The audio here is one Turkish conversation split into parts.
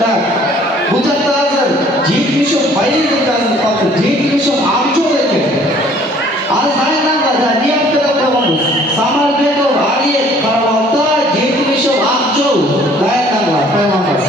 Так, bu жақта hazır 70 bayıldım kazanıp kalktı. 70 amca ekan. Az hayranlar ne yaptılar koyamız. Samarbedo, Aliyev, Karavalda 70 amca. Hayranlar koyamaz.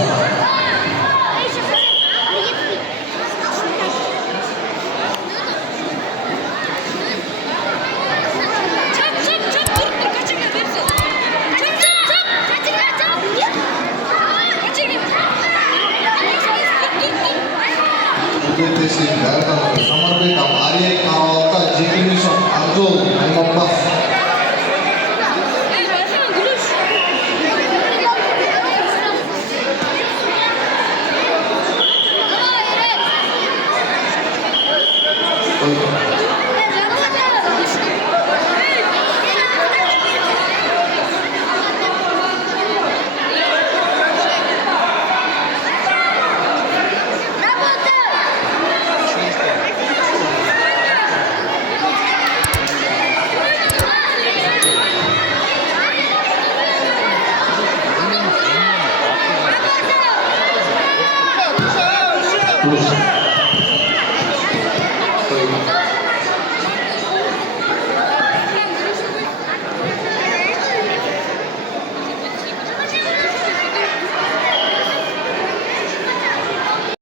Samarbedo, Aliyev, Karavalda 70 amca. Hayranlar. Dur.